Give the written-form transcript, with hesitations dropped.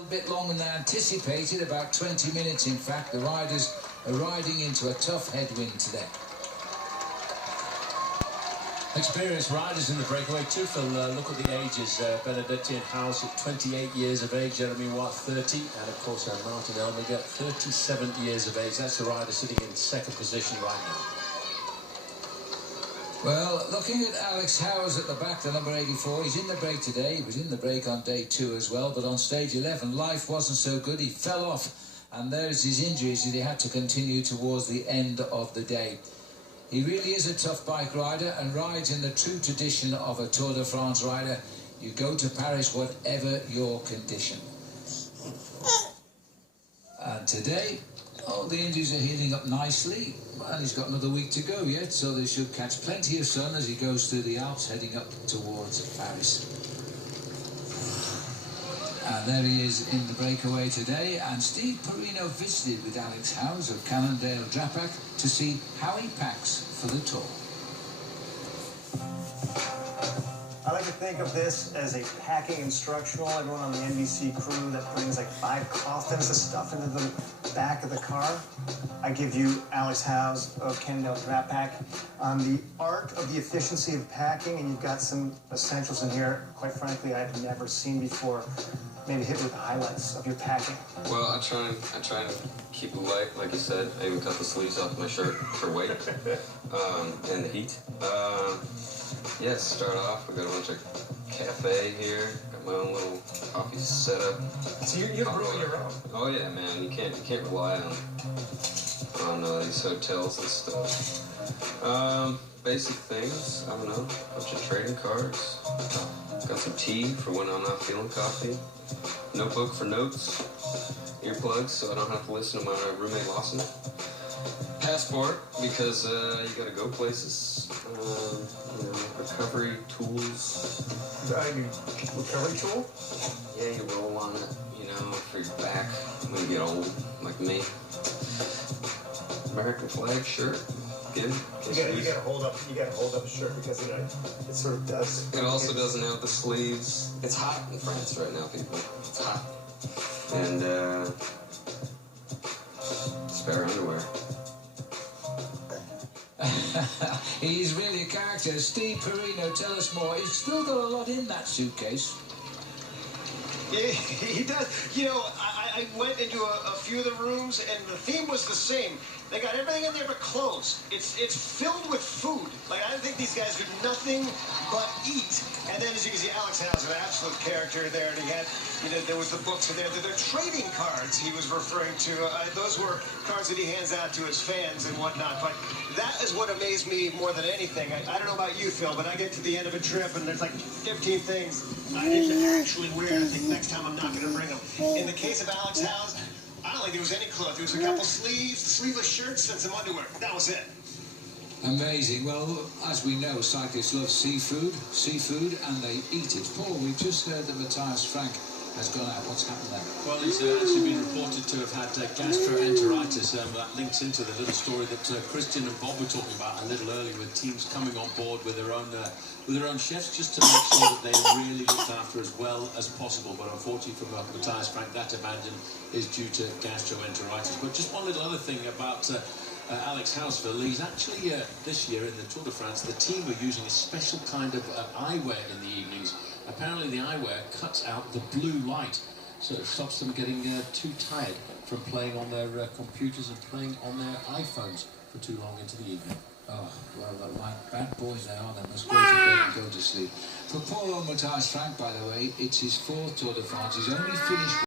A bit longer than anticipated, about 20 minutes in fact. The riders are riding into a tough headwind today. Experienced riders in the breakaway too, Phil. Look at the ages. Benedetti and House at 28 years of age, Jeremy Watt 30, and of course Martin Elmiger 37 years of age. That's the rider sitting in second position right now. Well, looking at Alex Howes at the back, the number 84, he's in the break today. He was in the break on day 2 as well, but on stage 11, life wasn't so good. He fell off, and there's his injuries that he had to continue towards the end of the day. He really is a tough bike rider and rides in the true tradition of a Tour de France rider. You go to Paris whatever your condition. And today, the injuries are healing up nicely, and he's got another week to go yet, so they should catch plenty of sun as he goes through the Alps heading up towards Paris. And there he is in the breakaway today, and Steve Perino visited with Alex Howes of Cannondale Drapac to see how he packs for the Tour. I like to think of this as a packing instructional. Everyone on the NBC crew that brings like 5 coffins of stuff into the back of the car. I give you Alex Howes of Cannondale Drapac on the art of the efficiency of packing, and you've got some essentials in here, quite frankly, I've never seen before. Maybe hit with the highlights of your packing. Well, I try and keep it light, like you said. I even cut the sleeves off my shirt for weight and the heat. Yeah, start off, we got a bunch of cafe here. Got my own little coffee setup. So you're brewing your own? Oh yeah, man. You can't rely on these hotels and stuff. Basic things. I don't know. A bunch of trading cards. Got some tea for when I'm not feeling coffee. Notebook for notes. Earplugs so I don't have to listen to my roommate Lawson. Passport because you gotta go places. Recovery tools. Recovery tool? Yeah, you roll on it, for your back when you get old, like me. American flag shirt. Good. You gotta hold up a shirt because it sort of does. It also doesn't have the sleeves. It's hot in France right now, people. It's hot. And spare underwear. He's really a character. Steve Perino, tell us more. He's still got a lot in that suitcase. Yeah, he does. I went into a few of the rooms, and the theme was the same. They got everything in there but clothes. It's filled with food. Like, I think these guys do nothing but eat. And then, as you can see, Alex has an absolute character there, and he had, there was the books in there. They're trading cards he was referring to. Those were cards that he hands out to his fans and whatnot. But that is what amazed me more than anything. I don't know about you, Phil, but I get to the end of a trip, and there's like 15 things I need to actually wear. I think next time I'm not going to bring them. In the case of Alex Howes, I don't think there was any clothes. There was a couple sleeves, sleeveless shirts, and some underwear. That was it. Amazing. Well, as we know, cyclists love seafood, and they eat it. Paul, we've just heard that Matthias Frank has gone out. What's happened there? Well, he's actually been reported to have had gastroenteritis. That links into the little story that Christian and Bob were talking about a little earlier, with teams coming on board with their own chefs, just to make sure that they really looked after as well as possible. But unfortunately for Matthias Frank, that abandon is due to gastroenteritis. But just one little other thing about Alex Houseville. He's actually, this year in the Tour de France, the team are using a special kind of eyewear in the evenings. Apparently the eyewear cuts out the blue light, so it stops them getting too tired from playing on their computers and playing on their iPhones for too long into the evening. Oh, well, like bad boys they are, they must go to bed and go to sleep. For Paul Matthias Frank, by the way, it's his 4th Tour de France. He's only finished